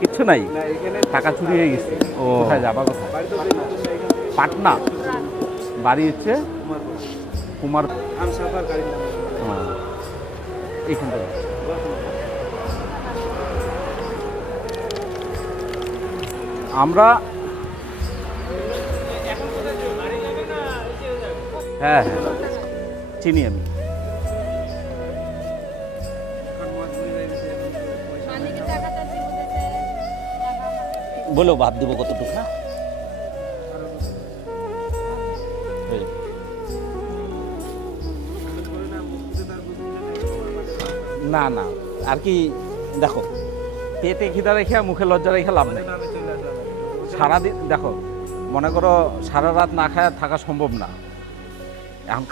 কিচ্ছু নাই, টাকা চুরি হয়ে গেছে। ও কোথায় যাবা, কোথায়? পাটনা। বাড়ি হচ্ছে কুমার এইখানটা। আমরা হ্যাঁ হ্যাঁ চিনি আমি। বলো ভাব দেবো কতটুকু না? না না আর কি, দেখো পেটে খিদা রেখে মুখে লজ্জা রেখে লাভ নেই। সারাদিন দেখো, মনে করো সারা রাত না খায় থাকা সম্ভব না। এখন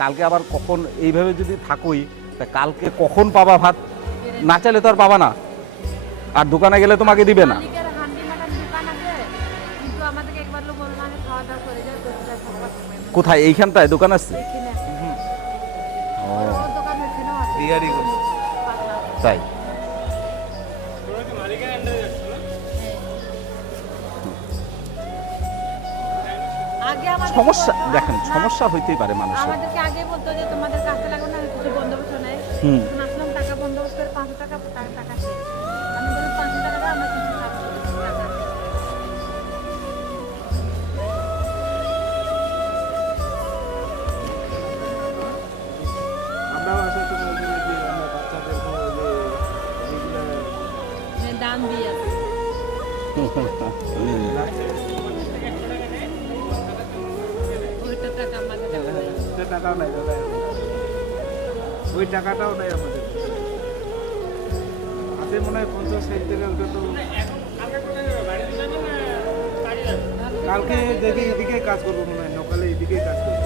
কালকে আবার কখন এইভাবে যদি থাকোই, তা কালকে কখন পাবা ভাত? না চাইলে তো আর পাবা না, আর দোকানে গেলে তোমাকে দিবে না। কোথায়? এইখানটায় দোকান আছে? তাই সমস্যা, দেখেন সমস্যা হইতেই পারে মানুষের। আমাদেরকে আগে বলতো যে তোমাদের কাছে লাগবে না, কিছু বন্দোবস্ত নেই। আসলাম টাকা বন্দোবস্ত করে 500 টাকা টাকা শেষ। আমি বললাম 500 টাকা দাও, আমরা কিছু খাবো টাকা। আমরাও আসলে তো বলছি যে আমরা বাচ্চাদেরকে ওই যে এইগুলা দান দিয়ে ওইটা টাকা আমাদের টাকাও নাই দাদা, ওই টাকাটাও নাই আমাদের। আছে মনে হয় 50-60 টাকা, ওটা তো কালকে দেখি এদিকে কাজ করবো, মনে হয় সকালে এদিকেই কাজ করবো।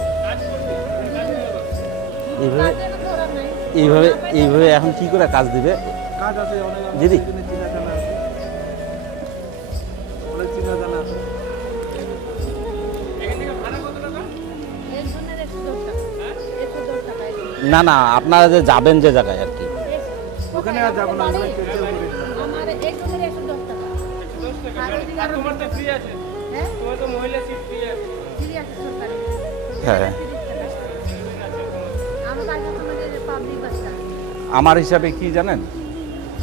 এইভাবে এইভাবে এখন কি করে কাজ দিবে? কাজ আছে অনেক, দিদি চিনা জানা আছে, অনেক চিনা জানা আছে। না না, আপনারা যে যাবেন যে জায়গায় আর কি, ওখানে আর যাবো না, ওখানে ক্যান্সেল করে দিলাম। আমার একজনের 110 টাকা। আর তোমার তো ফ্রি আছে, হ্যাঁ তোমার তো মহিলা সিট ফ্রি আছে, ফ্রি আছে সরকারি। হ্যাঁ আমার কাছে তোমাদের পাবলিক বাসটা। আমার হিসাবে কি জানেন,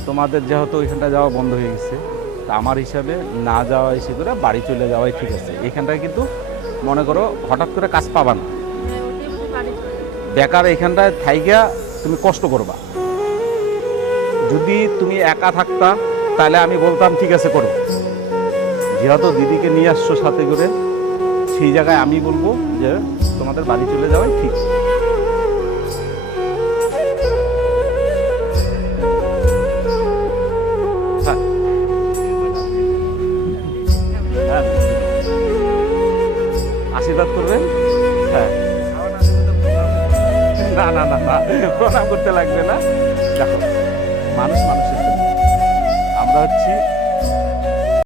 তোমাদের যেহেতু ওইখানটা যাওয়া বন্ধ হয়ে গেছে, তা আমার হিসাবে না যাওয়া এসে করে বাড়ি চলে যাওয়াই ঠিক আছে। এখানটায় কিন্তু মনে করো হঠাৎ করে কাজ পাবা না, হ্যাঁ ওটাই বলি বাড়ি চলে। বেকার এখানটায় থাইগা তুমি কষ্ট করবা। যদি তুমি একা থাকতা তাহলে আমি বলতাম ঠিক আছে করো, যেহেতু দিদিকে নিয়ে আসছো সাথে করে, সেই জায়গায় আমি বলবো যে তোমাদের বাড়ি চলে যাওয়াই ঠিক। হ্যাঁ। হ্যাঁ। আশীর্বাদ করবেন। হ্যাঁ না না না না, প্রণাম করতে লাগবে না। দেখো মানুষ মানুষের জন্য, আমরা হচ্ছি